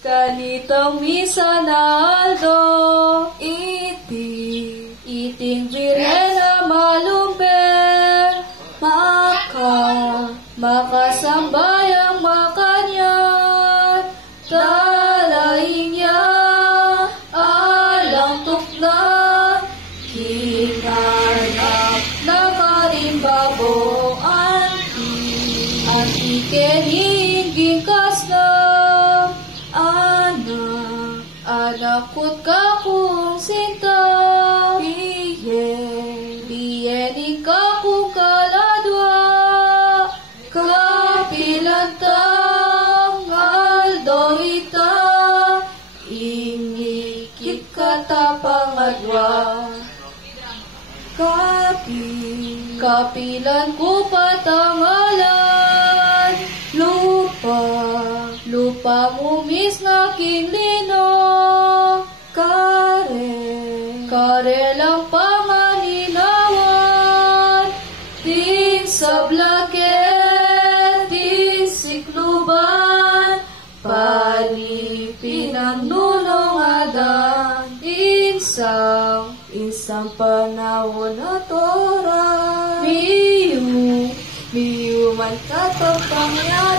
Kanitang misa na aldo, iting birena malumper, makasambayang makanyan, talaing niya, alang tukla, kinanak na karimbabo, anti keninging kasna, anakot ka kung sinta, biyen ika kung kaladwa, kapilantang aldo ita, ingikit katapangadwa. Kapilan ko patangalan, lupa mumis na kinglino, kare lang panganinawan, ting sablaket, ting sikluban, palipin ang nunungadan, insang panahon at oras, miyu man katang pangyara.